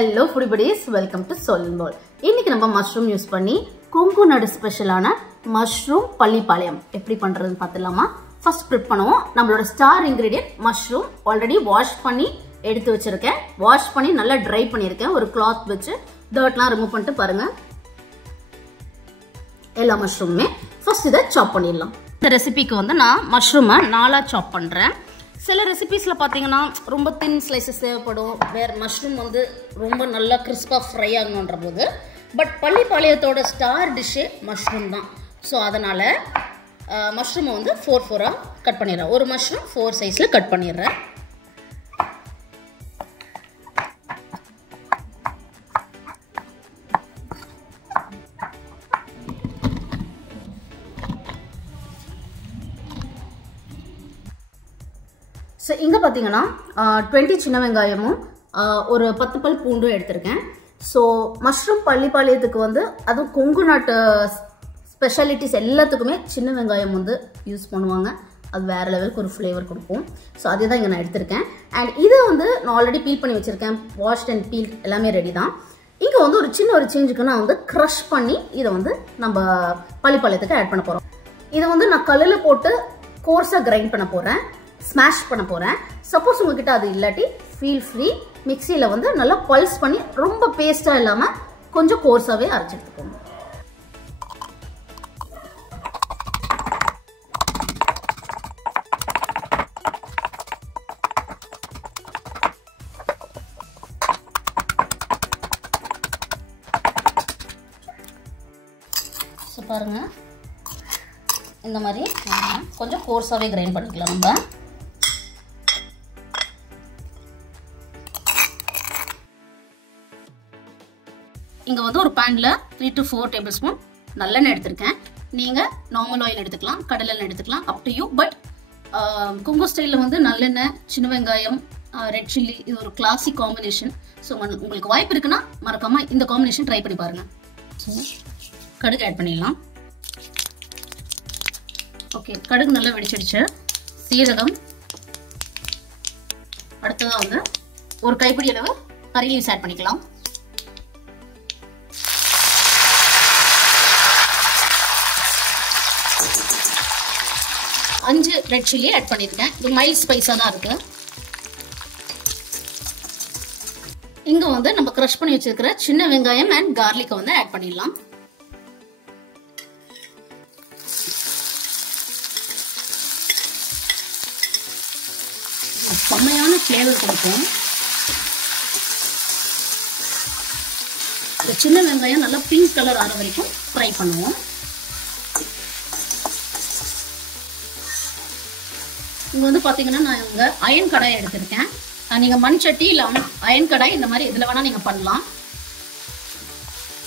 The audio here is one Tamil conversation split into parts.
Hello foodies, welcome to Solin Bowl. இன்னைக்கு நம்ம மஷ்ரூம் யூஸ் பண்ணி கொங்குநாடு ஸ்பெஷலான மஷ்ரூம் பள்ளிப்பாளையம் எப்படி பண்றதுன்னு பார்த்துடலாமா? ஃபர்ஸ்ட் ப்ரிப் பண்ணுவோம். நம்மளோட star ingredient mushroom already wash பண்ணி எடுத்து வச்சிருக்கேன். வாஷ் பண்ணி நல்லா ட்ரை பண்ணியிருக்கேன். ஒரு கிளாத் வச்சு டர்ட்லாம் ரிமூவ் பண்ணிட்டு பாருங்க. எல்லா மஷ்ரூமுமே ஃபர்ஸ்ட் இதை சாப் பண்ணிடலாம். இந்த ரெசிபிக்கு வந்து நான் மஷ்ரூமை 4ஆ சாப் பண்ணுறேன். சில ரெசிபீஸில் பார்த்தீங்கன்னா ரொம்ப தின் ஸ்லைசஸ் தேவைப்படும். வேறு மஷ்ரூம் வந்து ரொம்ப நல்லா கிறிஸ்பாக ஃப்ரை ஆகணுன்ற போது. பட் பள்ளிப்பாளையத்தோட ஸ்டார் டிஷ்ஷே மஷ்ரூம் தான். ஸோ அதனால் மஷ்ரூமை வந்து 4-4ஆக கட் பண்ணிடுறேன். ஒரு மஷ்ரூம் 4 சைஸில் கட் பண்ணிடுறேன். ஸோ இங்கே பார்த்தீங்கன்னா 20 சின்ன வெங்காயமும் ஒரு 10 பல் பூண்டும் எடுத்திருக்கேன். ஸோ மஷ்ரூம் பள்ளிப்பாளையத்துக்கு வந்து அதுவும் கொங்கு நாட்டு ஸ்பெஷாலிட்டிஸ் எல்லாத்துக்குமே சின்ன வெங்காயம் வந்து யூஸ் பண்ணுவாங்க. அது வேறு லெவலுக்கு ஒரு ஃப்ளேவர் கொடுக்கும். ஸோ அதே தான் இங்கே நான் எடுத்திருக்கேன். அண்ட் இது வந்து நான் ஆல்ரெடி பீல் பண்ணி வச்சுருக்கேன். வாஷ்ட் அண்ட் பீல் எல்லாமே ரெடி தான். இங்கே வந்து ஒரு சின்ன ஒரு சேஞ்சுக்கு நான் வந்து க்ரஷ் பண்ணி இதை வந்து நம்ம பள்ளிப்பாளையத்துக்கு ஆட் பண்ண போகிறோம். இதை வந்து நான் கல்லில் போட்டு கோர்ஸாக கிரைண்ட் பண்ண போகிறேன். ஸ்மாஷ் பண்ண போகிறேன். சப்போஸ் உங்ககிட்ட அது இல்லாட்டி ஃபீல் ஃப்ரீ மிக்சியில் வந்து நல்லா பல்ஸ் பண்ணி ரொம்ப பேஸ்ட்டாக இல்லாமல் கொஞ்சம் கோர்ஸாகவே அரைச்சி எடுத்துக்கோங்க. ஸோ பாருங்கள், இந்த மாதிரி கொஞ்சம் கோர்ஸாகவே கிரைண்ட் பண்ணிக்கலாம். நம்ம இங்கே வந்து ஒரு பேனில் 3 to 4 டேபிள் ஸ்பூன் நல்லெண்ணெய் எடுத்திருக்கேன். நீங்கள் நார்மல் ஆயில் எடுத்துக்கலாம், கடலெண்ணெய் எடுத்துக்கலாம், up to you. But Kongu ஸ்டைலில் வந்து நல்லெண்ணெய், சின்ன வெங்காயம், ரெட் சில்லி, இது ஒரு கிளாசிக் காம்பினேஷன். ஸோ உங்களுக்கு வாய்ப்பு இருக்குன்னா மறக்காமல் இந்த காம்பினேஷன் ட்ரை பண்ணி பாருங்கள். ஸோ கடுகு ஆட் பண்ணிடலாம். ஓகே, கடுகு நல்லா வெடிச்சிடுச்சு. சீரகம், அடுத்ததாக வந்து ஒரு கைப்பிடி அளவு கறி லீவ்ஸ் ஆட் பண்ணிக்கலாம். அஞ்சு ரெட் சில்லி ஆட் பண்ணியிருக்கேன். இது மைல்ட் ஸ்பைஸாக தான் இருக்கு. இங்கே வந்து நம்ம க்ரஷ் பண்ணி வச்சிருக்கிற சின்ன வெங்காயம் அண்ட் கார்லிக்கை வந்து ஆட் பண்ணிடலாம். செம்மையான ஃப்ளேவர் கொடுக்கும். இந்த சின்ன வெங்காயம் நல்லா பிங்க் கலர் ஆகிற வரைக்கும் ஃப்ரை பண்ணுவோம். இங்கே வந்து பார்த்தீங்கன்னா நான் இங்கே அயன் கடாய் எடுத்திருக்கேன். நீங்கள் மண் சட்டி இல்லை அயன் கடாய் இந்த மாதிரி இதில் வேணால் நீங்கள் பண்ணலாம்.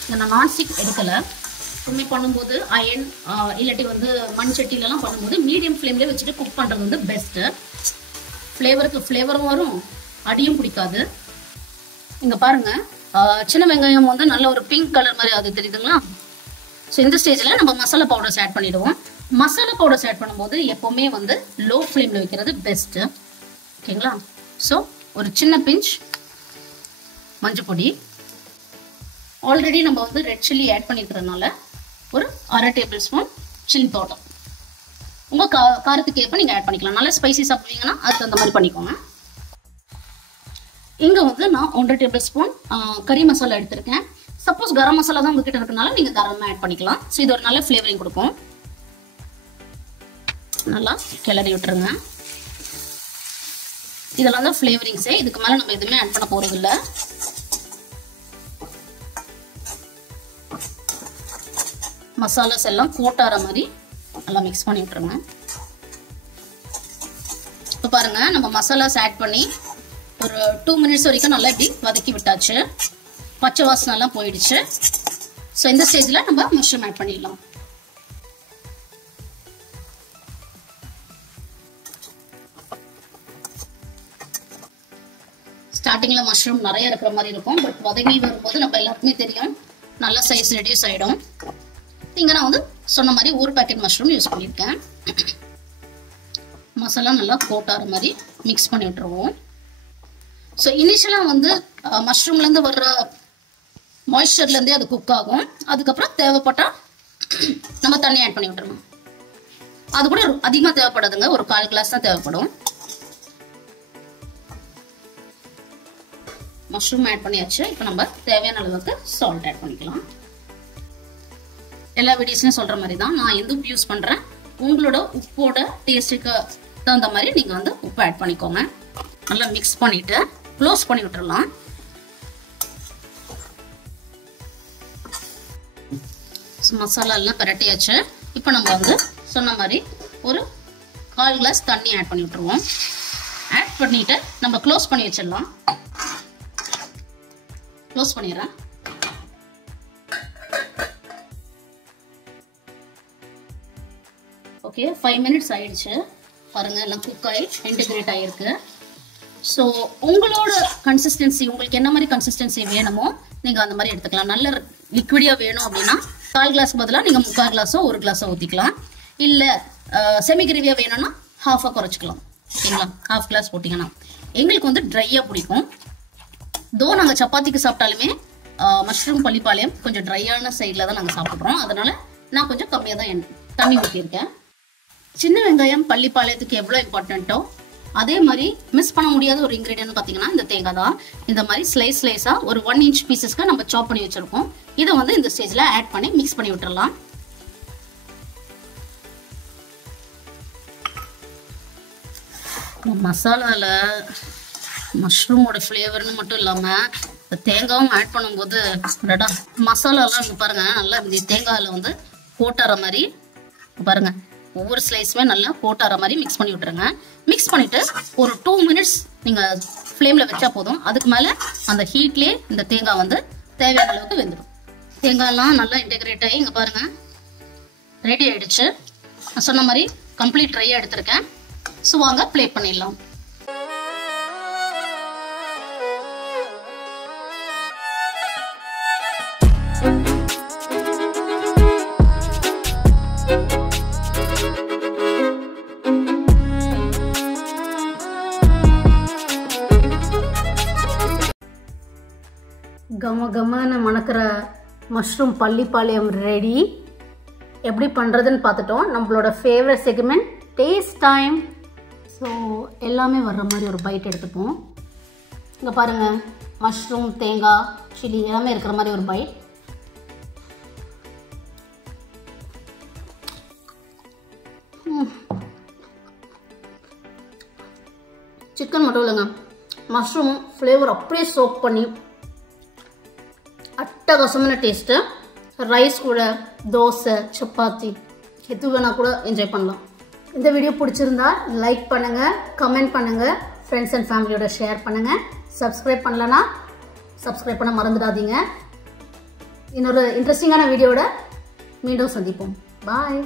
இங்கே நான் நான்ஸ்டிக் எடுக்கலை. எப்பவுமே பண்ணும்போது அயன் இல்லாட்டி வந்து மண் சட்டிலலாம் பண்ணும்போது மீடியம் ஃப்ளேம்லேயே வச்சுட்டு குக் பண்ணுறது வந்து பெஸ்ட்டு. ஃப்ளேவருக்கு ஃப்ளேவரும் வரும், அடியும் பிடிக்காது. இங்கே பாருங்கள், சின்ன வெங்காயம் வந்து நல்ல ஒரு பிங்க் கலர் மாதிரி அது தெரியுதுங்களா? ஸோ இந்த ஸ்டேஜில் நம்ம மசாலா பவுடர்ஸ் ஆட் பண்ணிவிடுவோம். மசாலா பவுடர்ஸ் ஆட் பண்ணும்போது எப்போவுமே வந்து லோ ஃப்ளேமில் வைக்கிறது பெஸ்ட்டு. ஓகேங்களா? ஸோ ஒரு சின்ன பிஞ்ச் மஞ்சள் பொடி, ஆல்ரெடி நம்ம வந்து ரெட் சில்லி ஆட் பண்ணிக்கிறதுனால ஒரு 1/2 டேபிள் ஸ்பூன் சில்லி பவுடர். உங்கள் காரத்துக்கு ஏற்ப நீங்கள் ஆட் பண்ணிக்கலாம். நல்லா ஸ்பைசி சாப்பிடுவீங்கன்னா அதுக்கு அந்த மாதிரி பண்ணிக்கோங்க. இங்கே வந்து நான் 1/2 டேபிள் ஸ்பூன் கறி மசாலா எடுத்திருக்கேன். சப்போஸ் கரம் மசாலா தான் உங்ககிட்ட இருக்கனால நீங்கள் கரமாக ஆட் பண்ணிக்கலாம். ஸோ இது ஒரு நல்ல ஃப்ளேவரிங் கொடுக்கும். நல்லா கிளறி விட்டுருங்க. இதெல்லாம் தான் ஃப்ளேவரிங்ஸே. இதுக்கு மேலே நம்ம எதுவுமே ஆட் பண்ண போகிறது இல்லை. மசாலாஸ் எல்லாம் கோட்டார மாதிரி நல்லா மிக்ஸ் பண்ணி விட்டுருங்க. இப்போ பாருங்க, நம்ம மசாலாஸ் ஆட் பண்ணி ஒரு 2 மினிட்ஸ் வரைக்கும் நல்லா இப்படி வதக்கி விட்டாச்சு. பச்சை வாசனை எல்லாம் போயிடுச்சு. ஸோ இந்த ஸ்டேஜில் நம்ம மஷ்ரூம் ஆட் பண்ணிடலாம். ஸ்டார்டிங்கில் மஷ்ரூம் நிறைய இருக்கிற மாதிரி இருக்கும். பட் வதங்கி வரும்போது நம்ம எல்லாருக்குமே தெரியும் நல்ல சைஸ் ரெடியூஸ் ஆகிடும். இங்கே நான் வந்து சொன்ன மாதிரி ஒரு பேக்கெட் மஷ்ரூம் யூஸ் பண்ணியிருக்கேன். மசாலா நல்லா கோட் ஆகிற மாதிரி மிக்ஸ் பண்ணி விட்டுருவோம். ஸோ இனிஷியலாக வந்து மஷ்ரூம்லேருந்து வர்ற மாய்ஸ்சர்லேருந்தே அது குக் ஆகும். அதுக்கப்புறம் தேவைப்பட்டால் நம்ம தண்ணி ஆட் பண்ணி விட்டுருணும். அது கூட அதிகமாக தேவைப்படாதுங்க, ஒரு 1/4 கிளாஸ் தான் தேவைப்படும். மஷ்ரூம் ஆட் பண்ணியாச்சு. இப்போ நம்ம தேவையான அளவுக்கு சால்ட் ஆட் பண்ணிக்கலாம். எல்லா வீடியோஸ்லையும் சொல்கிற மாதிரி தான் நான் எந்த உப்பு யூஸ் பண்ணுறேன். உங்களோட உப்போட டேஸ்ட்டுக்கு தகுந்த மாதிரி நீங்கள் வந்து உப்பு ஆட் பண்ணிக்கோங்க. நல்லா மிக்ஸ் பண்ணிவிட்டு க்ளோஸ் பண்ணி விட்டுறலாம். மசாலா எல்லாம் பரட்டியாச்சு. இப்போ நம்ம வந்து சொன்ன மாதிரி ஒரு 1/4 கிளாஸ் தண்ணி ஆட் பண்ணி விட்டுருவோம். ஆட் பண்ணிவிட்டு நம்ம க்ளோஸ் பண்ணி வச்சிடலாம். க்ளோஸ் பண்ணிடுறேன். ஓகே, 5 மினிட்ஸ் ஆயிடுச்சு. பாருங்க, எல்லாம் குக் ஆகி இன்டிகிரேட் ஆகிருக்கு. ஸோ உங்களோட கன்சிஸ்டன்சி, உங்களுக்கு என்ன மாதிரி கன்சிஸ்டன்சி வேணுமோ நீங்கள் அந்த மாதிரி எடுத்துக்கலாம். நல்ல லிக்விடியாக வேணும் அப்படின்னா 1/4 கிளாஸ் பதிலாக நீங்கள் 3/4 கிளாஸோ 1 கிளாஸோ ஊற்றிக்கலாம். இல்லை செமி கிரேவியாக வேணும்னா ஹாஃபாக குறைச்சிக்கலாம். ஓகேங்களா? 1/2 கிளாஸ் போட்டிங்கன்னா எங்களுக்கு வந்து ட்ரையாக பிடிக்கும். தோ நாங்கள் சப்பாத்திக்கு சாப்பிட்டாலுமே மஷ்ரூம் பள்ளிப்பாளையம் கொஞ்சம் ட்ரையான சைடில் தான் நாங்கள் சாப்பிட்றோம். அதனால் நான் கொஞ்சம் கம்மியாக தான் தண்ணி ஊற்றிருக்கேன். சின்ன வெங்காயம் பள்ளிப்பாளையத்துக்கு எவ்வளோ இம்பார்ட்டண்ட்டோ அதே மாதிரி மிஸ் பண்ண முடியாத ஒரு இன்க்ரீடியன்ட் பார்த்தீங்கன்னா இந்த தேங்காய் தான். இந்த மாதிரி ஸ்லைஸாக ஒரு 1 இன்ச் பீசஸ்க்கு நம்ம சாப் பண்ணி வச்சுருக்கோம். இதை வந்து இந்த ஸ்டேஜில் ஆட் பண்ணி மிக்ஸ் பண்ணி விட்டுறலாம். மசாலாவில் மஷ்ரூமோட ஃப்ளேவர்னு மட்டும் இல்லாமல் இந்த தேங்காயும் ஆட் பண்ணும்போது மசாலாலாம் இங்கே பாருங்கள், நல்லா இந்த தேங்காயில் வந்து போட்டுற மாதிரி பாருங்கள், ஒவ்வொரு ஸ்லைஸுமே நல்லா போட்டுற மாதிரி மிக்ஸ் பண்ணி விட்டுருங்க. மிக்ஸ் பண்ணிவிட்டு ஒரு 2 மினிட்ஸ் நீங்கள் ஃப்ளேமில் வச்சா போதும். அதுக்கு மேலே அந்த ஹீட்லேயே இந்த தேங்காய் வந்து தேவையான அளவுக்கு வெந்துடும். தேங்காயெல்லாம் நல்லா இன்டெகிரேட் ஆகி இங்கே பாருங்கள் ரெடி ஆகிடுச்சு. நான் சொன்ன மாதிரி கம்ப்ளீட் ட்ரையாக எடுத்திருக்கேன். ஸோ வாங்க பிளேட் பண்ணிடலாம். கம கமன்னு மணக்கிற மஷ்ரூம் பள்ளிப்பாளையம் ரெடி. எப்படி பண்ணுறதுன்னு பார்த்துட்டோம். நம்மளோட favourite segment taste time. So எல்லாமே வர்ற மாதிரி ஒரு பைட் எடுத்துப்போம். இங்கே பாருங்கள், மஷ்ரூம், தேங்காய், சில்லி எல்லாமே இருக்கிற மாதிரி ஒரு பைட். சிக்கன் மட்டும் இல்லைங்க, மஷ்ரூம் ஃப்ளேவர் அப்படியே சோக் பண்ணி அட்டகாசமான டேஸ்ட்டு. ரைஸ் கூட, தோசை, சப்பாத்தி எது வேணால் கூட என்ஜாய் பண்ணலாம். இந்த வீடியோ பிடிச்சிருந்தா லைக் பண்ணுங்கள், கமெண்ட் பண்ணுங்கள், ஃப்ரெண்ட்ஸ் அண்ட் ஃபேமிலியோட ஷேர் பண்ணுங்கள். சப்ஸ்கிரைப் பண்ணலன்னா சப்ஸ்கிரைப் பண்ண மறந்துடாதீங்க. இன்னொரு இன்ட்ரெஸ்டிங்கான வீடியோட மீண்டும் சந்திப்போம். பாய்.